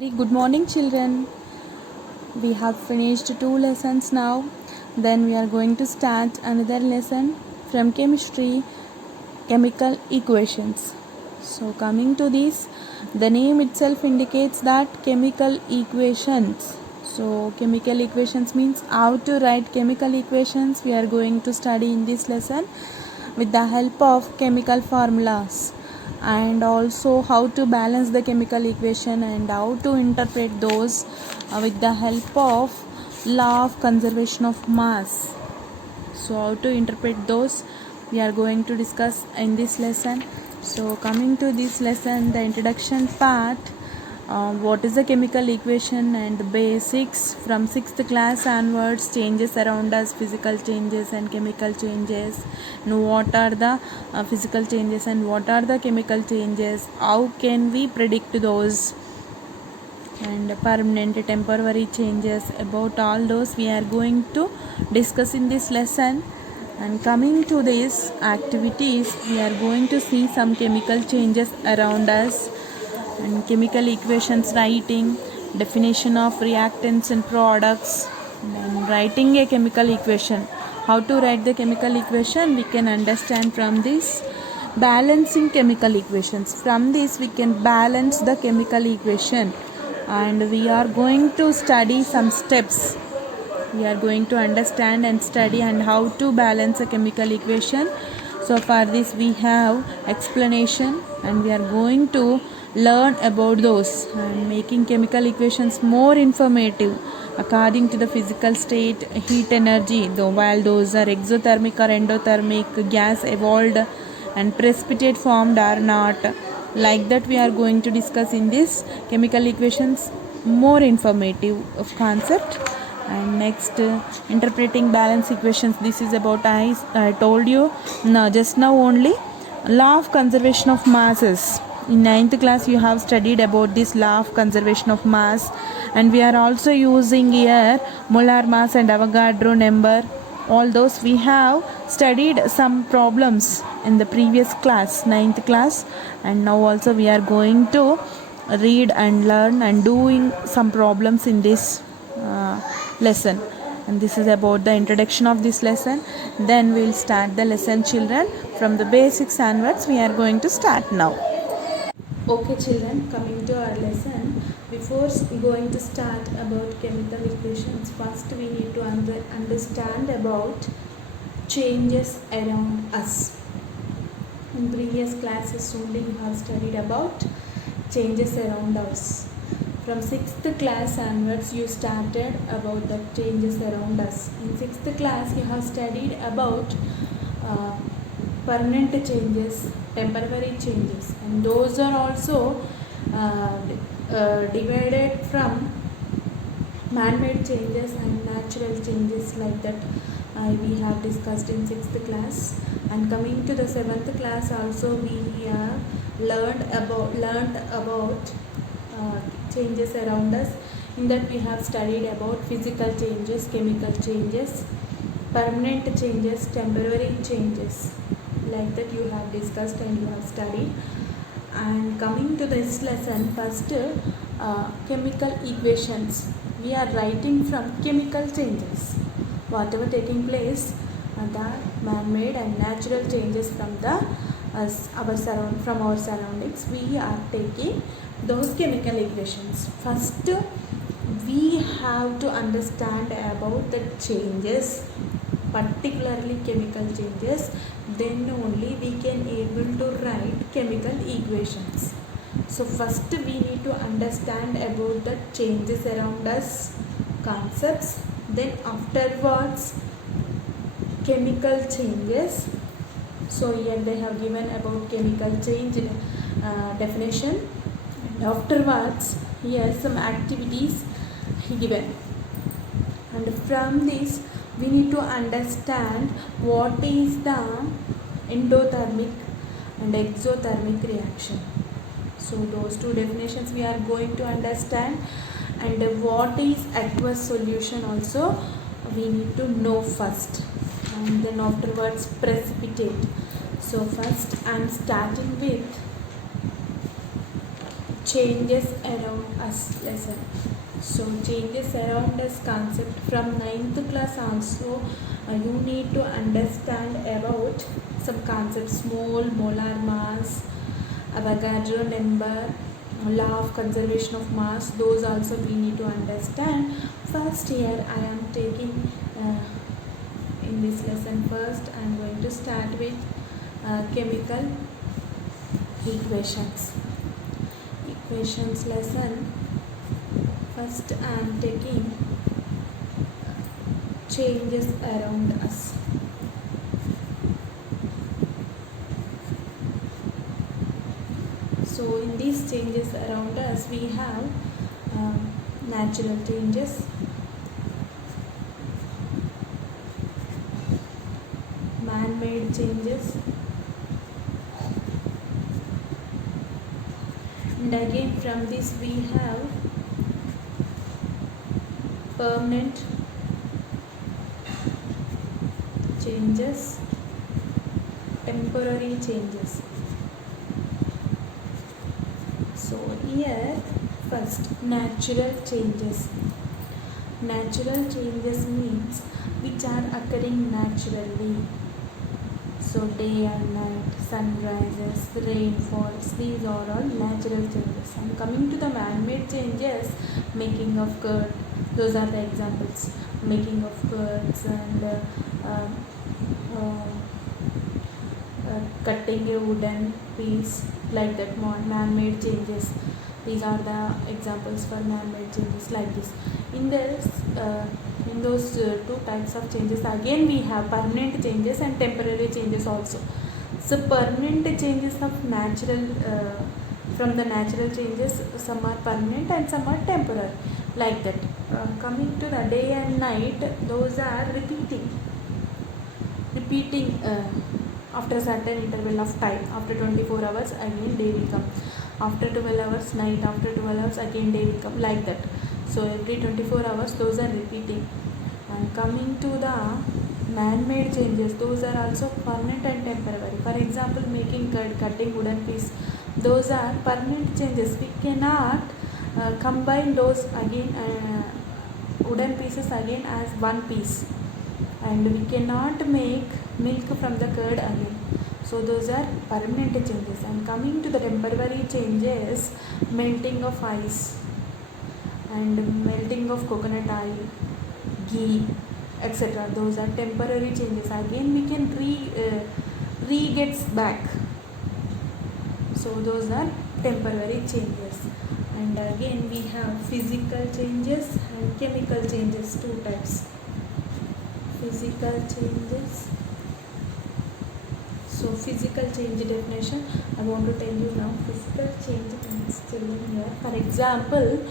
Very good morning, children. We have finished 2 lessons now. Then we are going to start another lesson from chemistry, chemical equations. So, coming to this, the name itself indicates that chemical equations. So, chemical equations means how to write chemical equations. We are going to study in this lesson with the help of chemical formulas, and also how to balance the chemical equation and how to interpret those with the help of law of conservation of mass. So how to interpret those we are going to discuss in this lesson. So coming to this lesson, the introduction part, what is the chemical equation and the basics from 6th class onwards, changes around us, physical changes and chemical changes, and what are the physical changes and what are the chemical changes, how can we predict those, and permanent temporary changes. About all those we are going to discuss in this lesson. And coming to these activities, we are going to see some chemical changes around us and chemical equations writing, definition of reactants and products, and writing a chemical equation. How to write the chemical equation we can understand from this. Balancing chemical equations, from this we can balance the chemical equation, and we are going to study some steps. We are going to understand and study and how to balance a chemical equation. So for this we have explanation, and we are going to learn about those and making chemical equations more informative according to the physical state, heat energy, though while those are exothermic or endothermic, gas evolved and precipitate formed or not. Like that we are going to discuss in this chemical equations, more informative of concept. And next, interpreting balance equations. This is about I told you just now only, law of conservation of masses. In 9th class you have studied about this law of conservation of mass, and we are also using here molar mass and Avogadro number. All those we have studied some problems in the previous class, 9th class, and now also we are going to read and learn and doing some problems in this lesson. And this is about the introduction of this lesson. Then we will start the lesson, children. From the basics onwards we are going to start now. Okay, children, coming to our lesson. Before going to start about chemical equations, first we need to understand about changes around us. In previous classes only you have studied about changes around us. From 6th class onwards you started about the changes around us. In 6th class you have studied about permanent changes, temporary changes, and those are also divided from man-made changes and natural changes. Like that we have discussed in 6th class. And coming to the 7th class also we have learned about changes around us. In that we have studied about physical changes, chemical changes, permanent changes, temporary changes. Like that you have discussed and you have studied. And coming to this lesson, first chemical equations. We are writing from chemical changes, whatever taking place, the man-made and natural changes from our surroundings. We are taking those chemical equations. First we have to understand about the changes, particularly chemical changes, then only we can able to write chemical equations. So first we need to understand about the changes around us, concepts, then afterwards chemical changes. So here they have given about chemical change definition, and afterwards here some activities given. And from this we need to understand what is the endothermic and exothermic reaction. So those two definitions we are going to understand, and what is aqueous solution also we need to know first, and then afterwards precipitate. So first I am starting with changes around us lesson. So changes around us concept from ninth class also, you need to understand about some concepts: mole, molar mass, Avogadro number, law of conservation of mass. Those also we need to understand. First here I am taking in this lesson, first I am going to start with chemical equations lesson. First I am taking changes around us. So in these changes around us we have natural changes, man-made changes, and again from this we have permanent changes, temporary changes. So here first natural changes. Natural changes means which are occurring naturally. So day and night, sunrises, rainfalls, these are all natural changes. And coming to the man-made changes, making of curd, those are the examples. Making of curds and cutting a wooden piece, like that, man-made changes. These are the examples for man-made changes like this. In those two types of changes, again we have permanent changes and temporary changes also. So permanent changes of natural, from the natural changes, some are permanent and some are temporary, like that. Coming to the day and night, those are repeating after a certain interval of time. After 24 hours again day will come, after 12 hours night, after 12 hours again day will come, like that. So every 24 hours those are repeating. And coming to the man-made changes, those are also permanent and temporary. For example, making curd, cutting wooden piece, those are permanent changes. We cannot combine those again, wooden pieces again as one piece, and we cannot make milk from the curd again. So those are permanent changes. And coming to the temporary changes, melting of ice and melting of coconut oil, ghee, etc. Those are temporary changes. Again we can gets back. So those are temporary changes. And again we have physical changes and chemical changes, two types. Physical changes. So physical change definition I want to tell you now. Physical change means, children, here for example,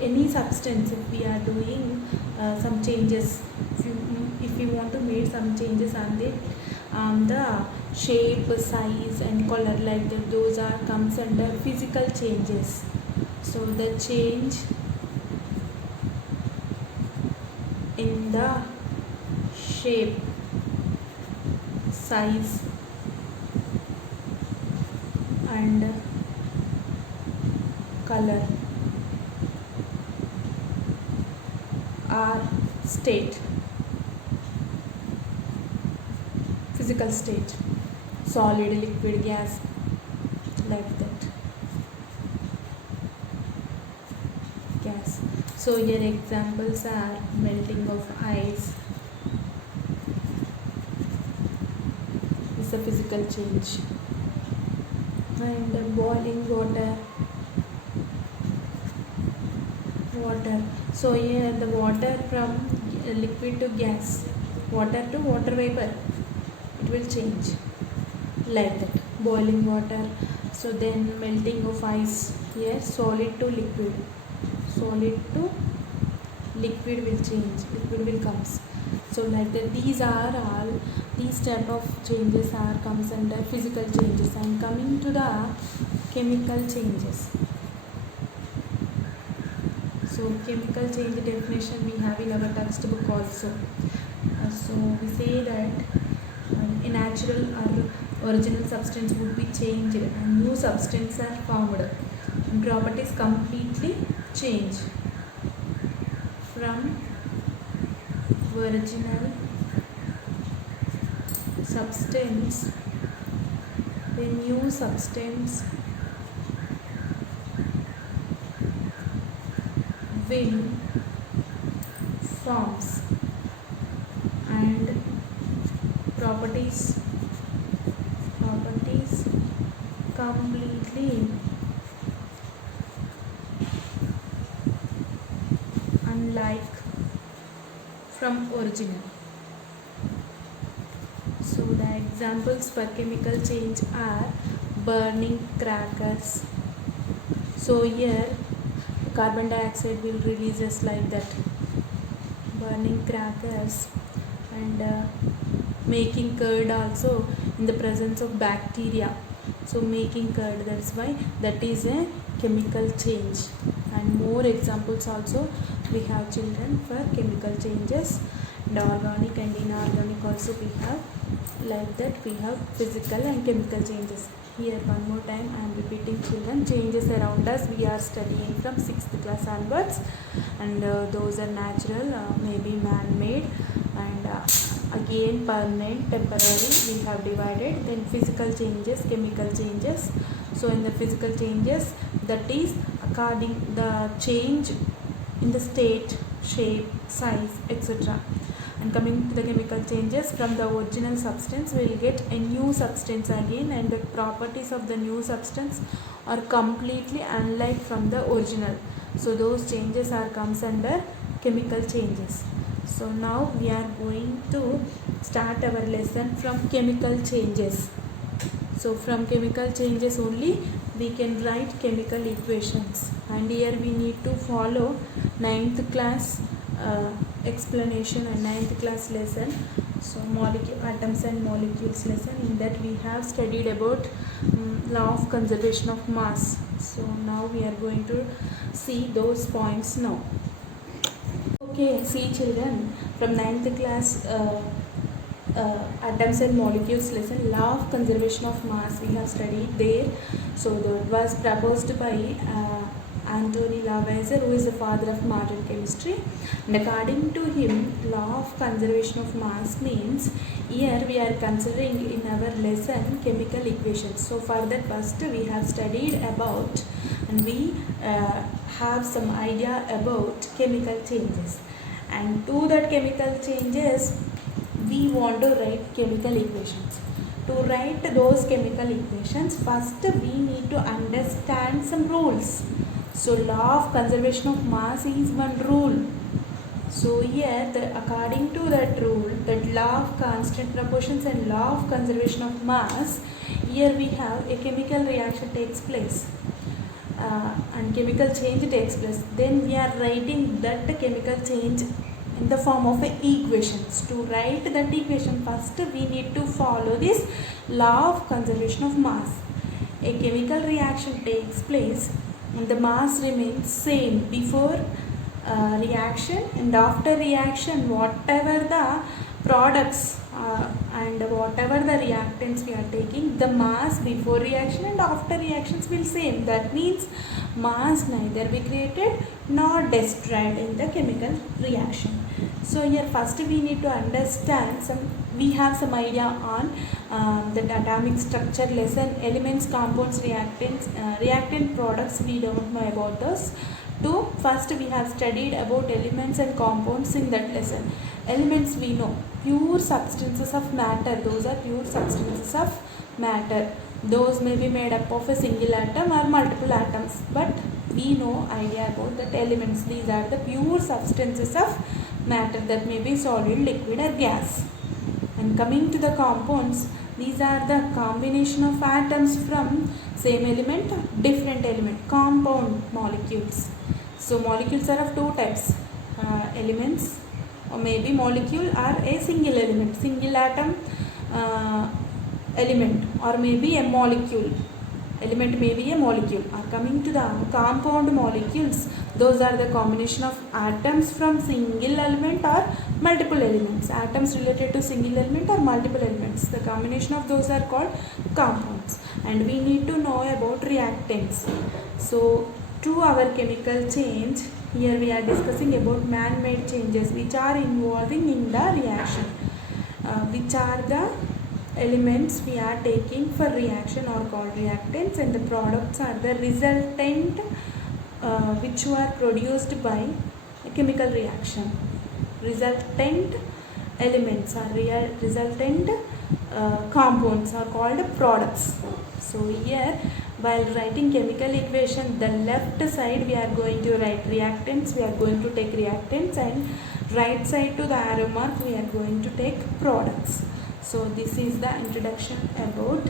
any substance, if we are doing some changes, if you want to make some changes on the shape, size and color, like that, those are comes under physical changes. So the change in the shape, size and color are state, physical state, solid, liquid, gas, like that, gas. So your examples are melting of ice is a physical change, and boiling water. So here the water from liquid to gas, water to water vapor, it will change, like that, boiling water. So then melting of ice, here solid to liquid will change, liquid will comes. So like that, these type of changes are comes under physical changes. And coming to the chemical changes. So chemical change definition we have in our textbook also. So we say that a natural or original substance would be changed and new substance are formed and properties completely change from original substance. The new substance will forms and properties completely unlike from original. So the examples for chemical change are burning crackers. So here carbon dioxide will releases like that, burning crackers, and making curd also in the presence of bacteria. So making curd, that's why that is a chemical change. And more examples also we have children for chemical changes, and organic and inorganic also we have. Like that we have physical and chemical changes. Here one more time I am repeating children, changes around us we are studying from 6th class onwards, and those are natural, maybe man-made, and again permanent, temporary we have divided. Then physical changes, chemical changes. So in the physical changes, that is according the change in the state, shape, size, etc. And coming to the chemical changes, from the original substance we will get a new substance again, and the properties of the new substance are completely unlike from the original. So those changes are comes under chemical changes. So now we are going to start our lesson from chemical changes. So from chemical changes only we can write chemical equations, and here we need to follow 9th class explanation and 9th class lesson. So atoms and molecules lesson, in that we have studied about law of conservation of mass. So now we are going to see those points now. Okay, see children, from 9th class atoms and molecules lesson, law of conservation of mass we have studied there. So that was proposed by Anthony Lavoisier, who is the father of modern chemistry. And according to him, law of conservation of mass means, here we are considering in our lesson chemical equations. So for that first we have studied about, and we have some idea about chemical changes, and to that chemical changes we want to write chemical equations. To write those chemical equations, first we need to understand some rules. So law of conservation of mass is one rule. So here according to that rule, that law of constant proportions and law of conservation of mass, here we have a chemical reaction takes place and chemical change takes place. Then we are writing that chemical change in the form of equations. To write that equation, first we need to follow this law of conservation of mass. A chemical reaction takes place and the mass remains same before reaction, and after reaction whatever the products and whatever the reactants we are taking, the mass before reaction and after reactions will same. That means mass neither be created nor destroyed in the chemical reaction. So here first we need to understand we have some idea on the atomic structure lesson, elements, compounds, reactants, reactant products we don't know about those. First we have studied about elements and compounds in that lesson. Elements we know, pure substances of matter, those are pure substances of matter. Those may be made up of a single atom or multiple atoms, but we know idea about that elements. These are the pure substances of matter that may be solid, liquid or gas. And coming to the compounds, these are the combination of atoms from same element, different element, compound molecules. So molecules are of two types, elements, or maybe molecule or a single element, single atom element, or maybe a molecule element may be a molecule. Are coming to the compound molecules, those are the combination of atoms from single element or multiple elements. Atoms related to single element or multiple elements, the combination of those are called compounds. And we need to know about reactants. So to our chemical change, here we are discussing about man-made changes which are involving in the reaction. Which are the elements we are taking for reaction are called reactants, and the products are the resultant which were produced by a chemical reaction. Resultant elements are resultant compounds are called products. So here, while writing chemical equation, the left side we are going to write reactants, we are going to take reactants, and right side to the arrow mark we are going to take products. So this is the introduction about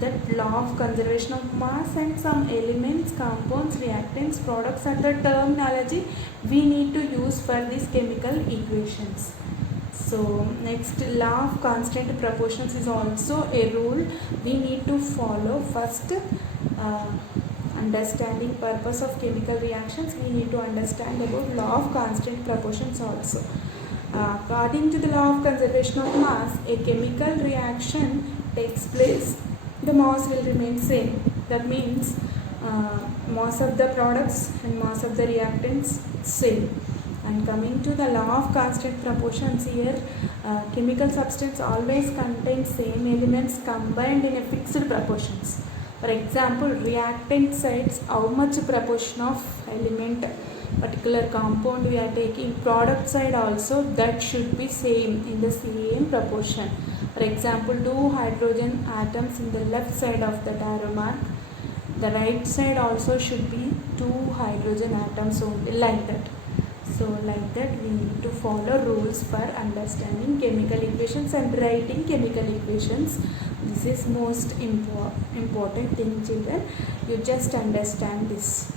that law of conservation of mass and some elements, compounds, reactants, products are the terminology we need to use for these chemical equations. So next, law of constant proportions is also a rule we need to follow. First, understanding purpose of chemical reactions, we need to understand about law of constant proportions also. According to the law of conservation of mass, a chemical reaction takes place, the mass will remain same. That means mass of the products and mass of the reactants same. And coming to the law of constant proportions, here chemical substance always contains same elements combined in a fixed proportions. For example, reactant sides, how much proportion of element particular compound we are taking, product side also that should be same in the same proportion. For example, 2 hydrogen atoms in the left side of the arrow mark, the right side also should be 2 hydrogen atoms only, like that. So like that we need to follow rules for understanding chemical equations and writing chemical equations. This is most important thing, children. You just understand this.